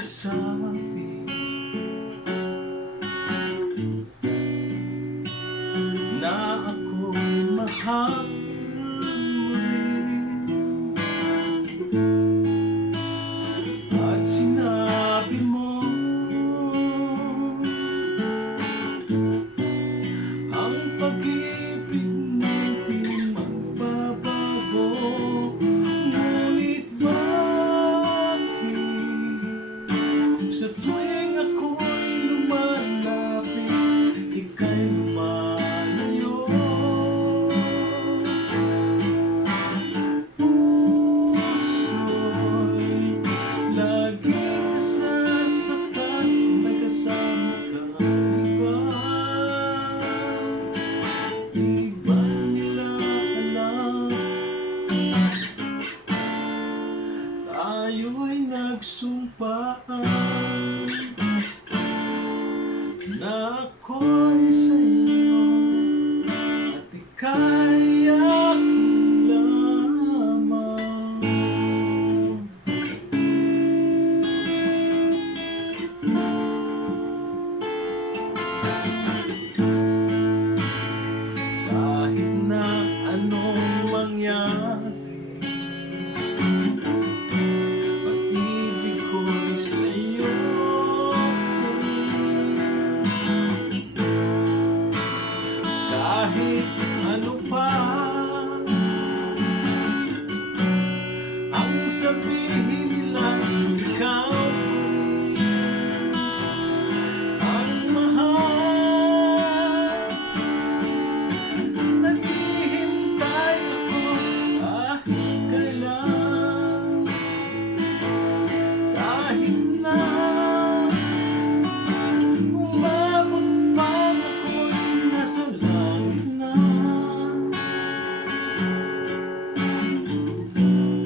sabi na ako'y mahal mo rin, at sinabi mo ang pag-ibig mo'y di magbabago. Ngunit bakit sa tuwing ako'y lumalapit, ika'y lumalayo? Puso'y laging nasasaktan, may kasama kang iba. Di ba nila alam, tayo'y nagsumpaan na ako'y sa'yo at ika'y aking lamang. Kahit na anong mangyari, pag-ibig ko'y sa'yo. Kahit ano pa ang sabihin nila, ikaw pa rin ang mahal. Naghihintay ako kahit kailan, kahit na umabot pa ako'y nasa langit na.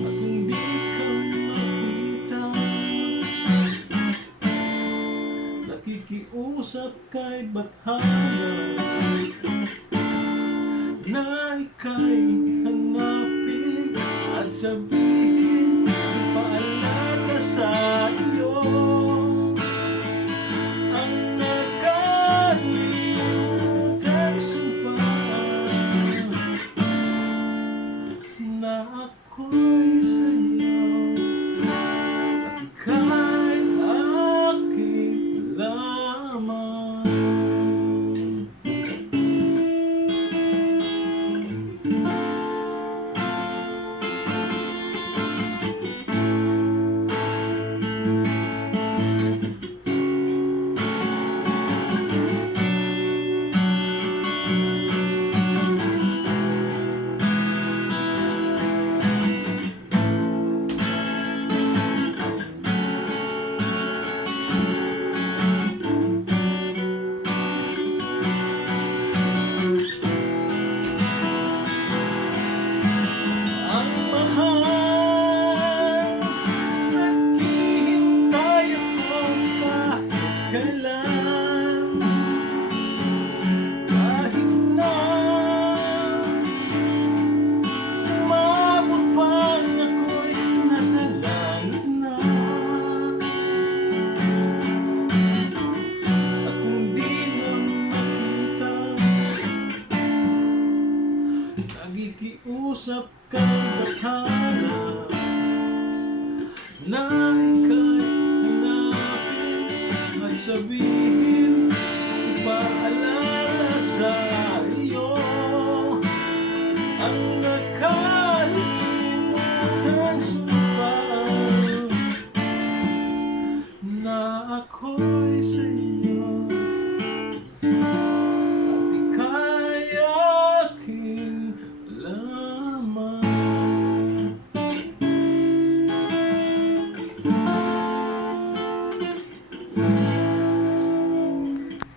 At hindi ka makita, nakikiusap kay bathala na ika'y hanapin at sabihin paalala sa iyo ang nakalimutan sumpaan na ako'y sa'yo at ika'y aking lamang. Ang mahal, naghihintay ako kahit kailan, kahit na umabot pa ako'y nasa langit na. At kung di na makita, nagikiusap kang bathala na ika'y hanapin at sabihin ipaalala sa iyo ang nakalimutan